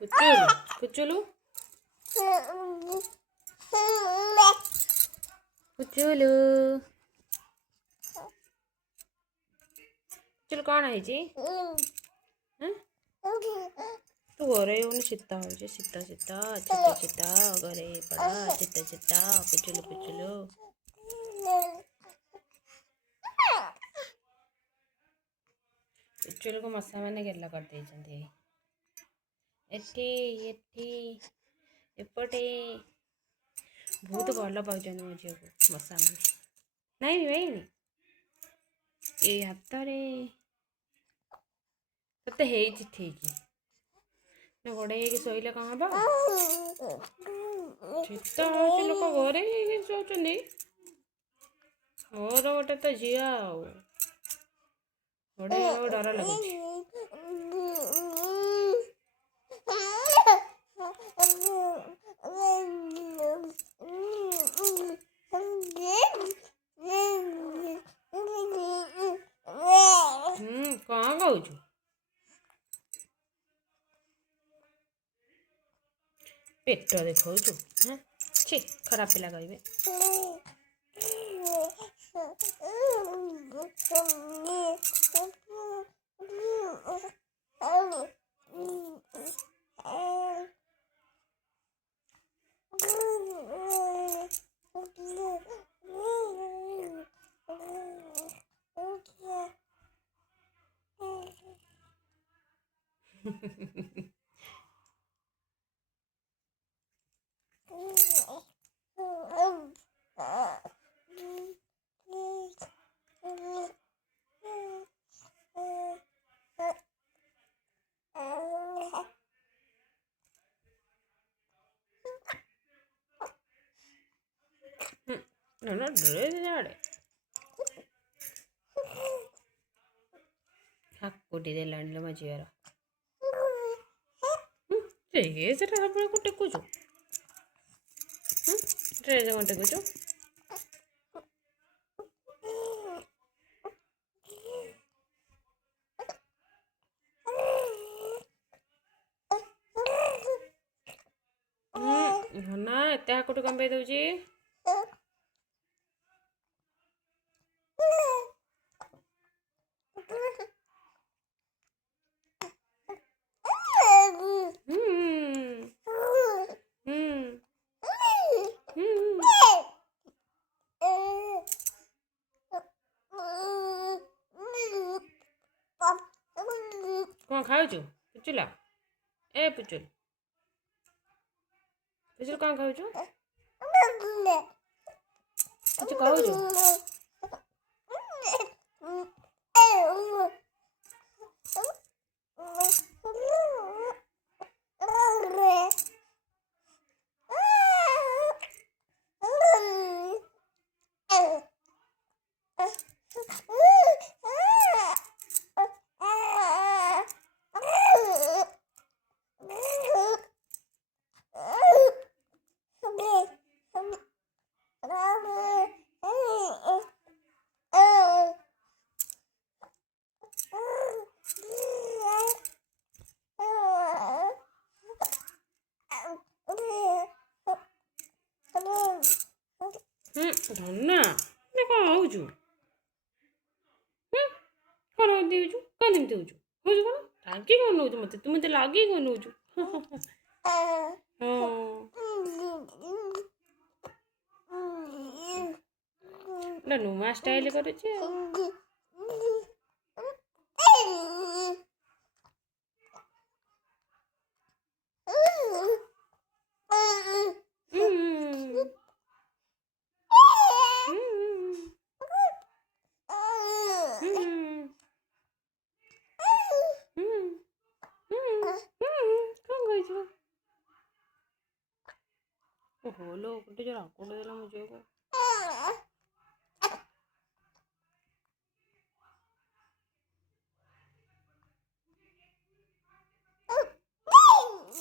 पुचुलू पुचुलू पुचुलू चल कौन है जी तू घरे उन्हें चित्ता हो जे चित्ता चित्ता चित्ता चित्ता घरे पड़ा चित्ता चित्ता पुचुलू पुचुलू पुचुलू को मशा मैंने गेला कर दे एठी एठी एपटे बहुत भल पाउछन मो झील को मशा मैंने नहीं भाई ए हाथ रे तते हेई ठीक ना घोड़े शोले कौन हम शीत हो लोक घरे शोचनी मोर गोटे तो झी घोड़े डर लगुच कौन कहूँ पेट देखा हाँ छी खराब पिला कहे No, ड्रेस झाड़े हाकुटी देलानी लो मझीर ड्रेस सब को टेकुचु ड्रेस कौन टेकुचु ना एत हाकुटी कम दौची कौन खाऊ पुचुला ए पुचुल पुचुल कौन खाऊ कुछ कहू धन्ना कौन हूँ कौन देवु कौन एमती हूँ हूँ कौन लागे कौन नौ मत तुम मत लगे कौन नौ नुआ स्टाइल कर होलो कुटे जो राकोड़ देला मुझे को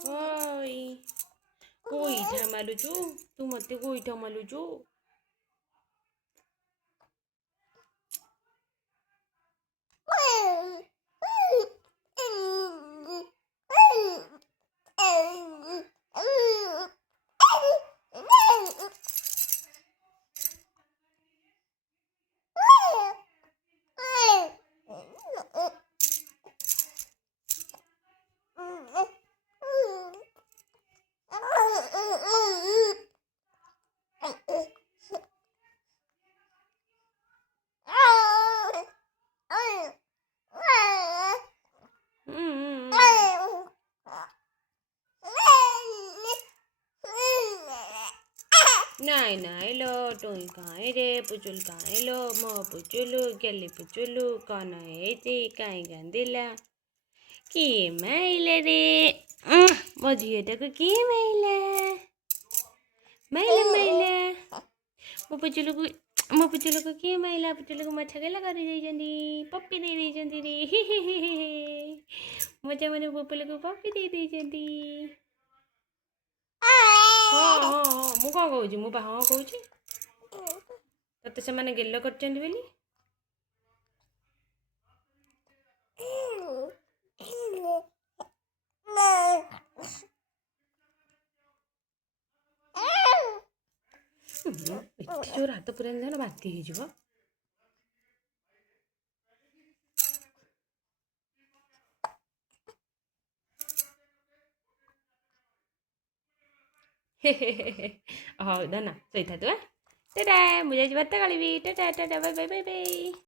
ओई गोईठा मालुचु तू मते गोईठा मालुचु ନାଇଁ ନାଇଁ ଲୋ ଟୁଇଁ କାଇଁ ରେ ପୁଚୁଲୁ କାଇଁ ଲୋ ମୋ ପୁଚୁଲୁ ଗେଲି ପୁଚୁଲୁ କଣ ହେଇଛି କାଇଁ କାନ୍ଦିଲା କିଏ ମାଇଲା ରେ ମୋ ଝିଅଟାକୁ କିଏ ମାଇଲା ମାଇଲା ମାଇଲା ମୋ ପୁଚୁଲୁକୁ କିଏ ମାଇଲା ପୁଚୁଲୁକୁ ମାଛ ଗେଲା କରିଦେଇଛନ୍ତି ପପି ଦେଇ ଦେଇଛନ୍ତି ରେ ମଜା ମାନେ ପୁପୁଲୁକୁ ପପି ଦେଇ ଦେଇଛନ୍ତି ହଁ ହଁ ହଁ ମୁଁ କ'ଣ କହୁଛି ମୁଁ ବା ହଁ କହୁଛି ତତେ ସେମାନେ ଗେଲ କରିଛନ୍ତି ବୋଲି ଏତେ ଜୋର ହାତ ପୁରାନି ଜାଣ ବାନ୍ତି ହେଇଯିବ ହଉ ଧନ ଶୋଇଥା ତୁ ଟାଟା ମୁଁ ଯାଉଛି ଭାତ ଗାଳିବି ଟାଟା ଟାଟା ବାଇ ବାଇ ବାଇ ବାଇ